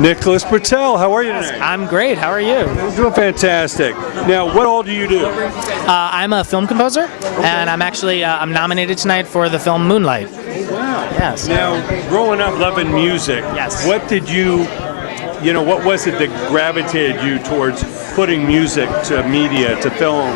Nicholas Patel, how are you today? I'm great. How are you? I'm doing fantastic. Now, what all do you do? I'm a film composer, and I'm actually I'm nominated tonight for the film Moonlight. Wow. Yes. Now, growing up loving music, Yes. what did what was it that gravitated you towards putting music to media, to film?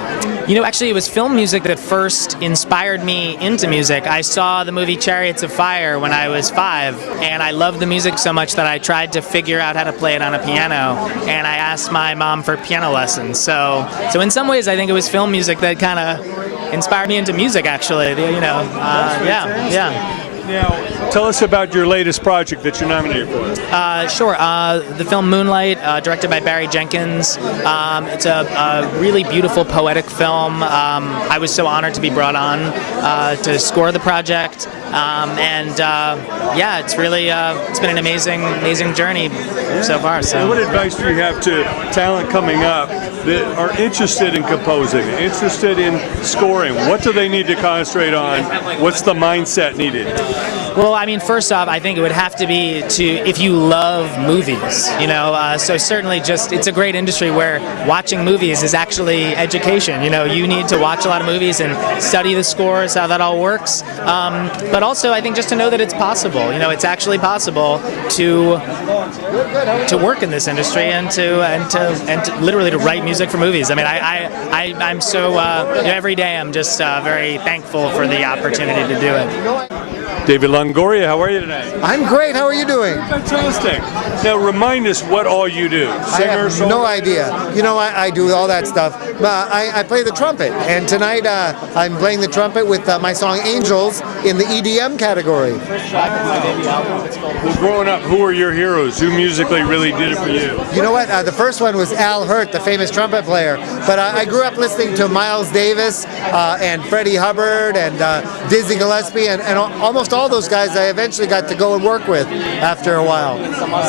Actually, it was film music that first inspired me into music. I saw the movie Chariots of Fire when I was 5, and I loved the music so much that I tried to figure out how to play it on a piano, and I asked my mom for piano lessons. So in some ways, I think it was film music that kind of inspired me into music, actually. Yeah. Now, tell us about your latest project that you're nominated for. Sure. The film Moonlight, directed by Barry Jenkins. It's a really beautiful, poetic film. I was so honored to be brought on to score the project. It's really it's been an amazing journey so far. So, and what advice do you have to talent coming up that are interested in composing, interested in scoring? What do they need to concentrate on? What's the mindset needed? Well, I mean, first off, I think it would have to be if you love movies, so certainly it's a great industry where watching movies is actually education. You need to watch a lot of movies and study the scores, how that all works. But also, I think just to know that it's possible. It's actually possible to work in this industry and to literally to write music for movies. I mean, I'm so every day I'm just very thankful for the opportunity to do it. David Longoria, how are you today? I'm great. How are you doing? Fantastic. Now remind us what all you do. Singer, I have no idea. I do all that stuff. I play the trumpet, and tonight I'm playing the trumpet with my song Angels in the EDM category. Well, growing up, who were your heroes? Who musically really did it for you? You know what? The first one was Al Hirt, the famous trumpet player. But I grew up listening to Miles Davis and Freddie Hubbard and Dizzy Gillespie and almost all those guys I eventually got to go and work with after a while.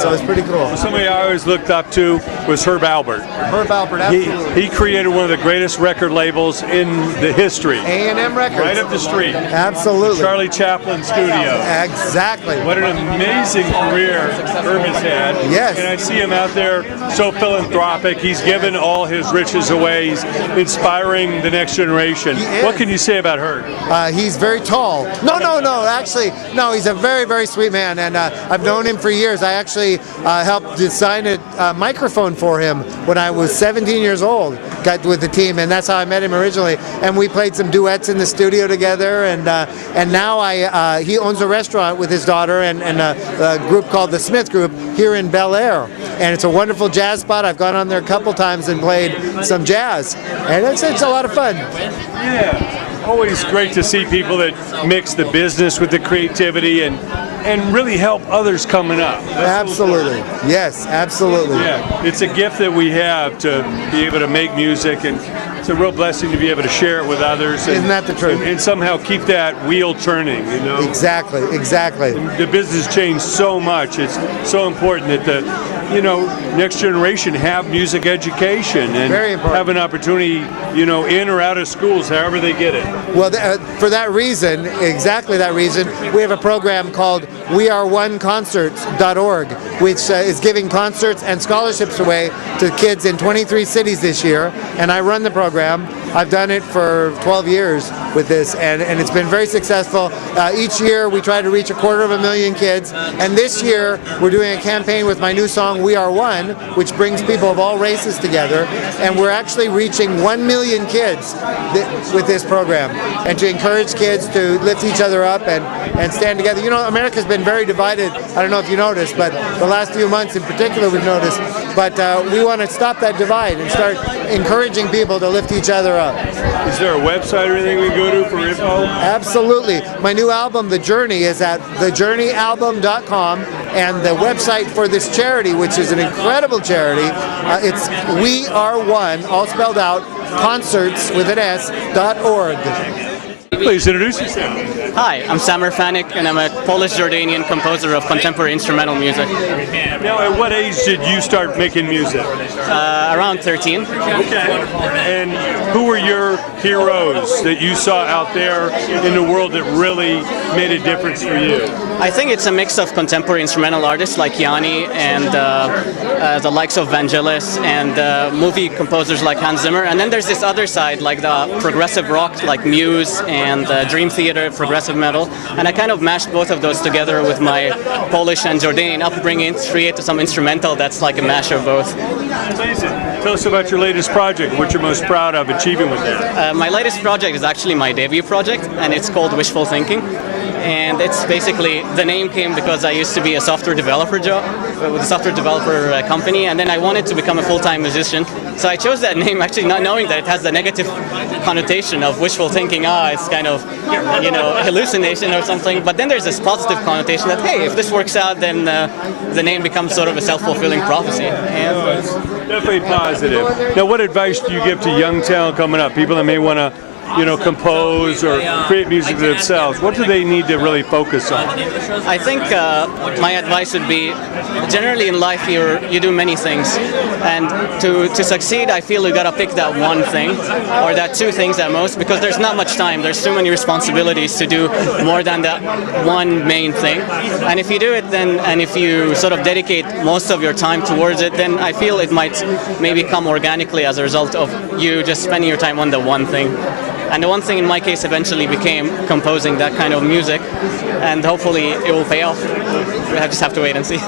So it's pretty cool. Somebody I always looked up to was Herb Alpert. Herb Alpert, absolutely. He created one of the greatest record labels in the history. A&M Records. Right up the street. Absolutely. Charlie Chaplin Studio. Exactly. What an amazing career Herb has had. Yes. And I see him out there so philanthropic. He's given all his riches away. He's inspiring the next generation. What can you say about Herb? He's very tall. No. Actually, no, he's a very, very sweet man, and I've known him for years. I actually helped design a microphone for him when I was 17 years old, got with the team, and that's how I met him originally. And we played some duets in the studio together, and now he owns a restaurant with his daughter and a group called the Smith Group here in Bel Air. And it's a wonderful jazz spot. I've gone on there a couple times and played some jazz, and it's a lot of fun. Yeah. Always great to see people that mix the business with the creativity and really help others coming up. Absolutely. Yes, absolutely. Yeah, it's a gift that we have to be able to make music, and it's a real blessing to be able to share it with others. Isn't that the truth? And somehow keep that wheel turning, Exactly. The business changed so much. It's so important that the next generation have music education and have an opportunity, in or out of schools, however they get it. Well, for that reason, exactly that reason, we have a program called WeAreOneConcerts.org, which is giving concerts and scholarships away to kids in 23 cities this year, and I run the program. I've done it for 12 years with this, and it's been very successful. Each year we try to reach 250,000 kids, and this year we're doing a campaign with my new song We Are One, which brings people of all races together, and we're actually reaching 1 million kids with this program, and to encourage kids to lift each other up and stand together. America's been very divided. I don't know if you noticed, but the last few months in particular we've noticed, but we want to stop that divide and start encouraging people to lift each other up. Is there a website or anything we can go to for info? Absolutely. My new album, The Journey, is at thejourneyalbum.com, and the website for this charity, which is an incredible charity, it's We Are One, all spelled out, concerts with an S.org. Please introduce yourself. Hi, I'm Samer Fanuc, and I'm a Polish-Jordanian composer of contemporary instrumental music. Now, at what age did you start making music? Around 13. Okay. And who were your heroes that you saw out there in the world that really made a difference for you? I think it's a mix of contemporary instrumental artists like Yanni and the likes of Vangelis and movie composers like Hans Zimmer. And then there's this other side, like the progressive rock, like Muse and Dream Theater, progressive metal. And I kind of mashed both of those together with my Polish and Jordanian upbringing to create some instrumental that's like a mash of both. Amazing. Tell us about your latest project, what you're most proud of achieving with that. My latest project is actually my debut project, and it's called Wishful Thinking. And it's basically, the name came because I used to be a software developer with a software developer company, and then I wanted to become a full-time musician. So I chose that name actually not knowing that it has the negative connotation of wishful thinking. It's kind of, hallucination or something. But then there's this positive connotation that, hey, if this works out, then the name becomes sort of a self-fulfilling prophecy. And definitely positive. Now, what advice do you give to young talent coming up, people that may want to compose or create music for themselves? What do they need to really focus on? I think my advice would be, generally in life you do many things, and to succeed I feel you gotta pick that one thing, or that two things at most, because there's not much time, there's too many responsibilities to do more than that one main thing. And if you do it then, and if you sort of dedicate most of your time towards it, then I feel it might maybe come organically as a result of you just spending your time on the one thing. And the one thing in my case eventually became composing that kind of music, and hopefully it will pay off. We just have to wait and see.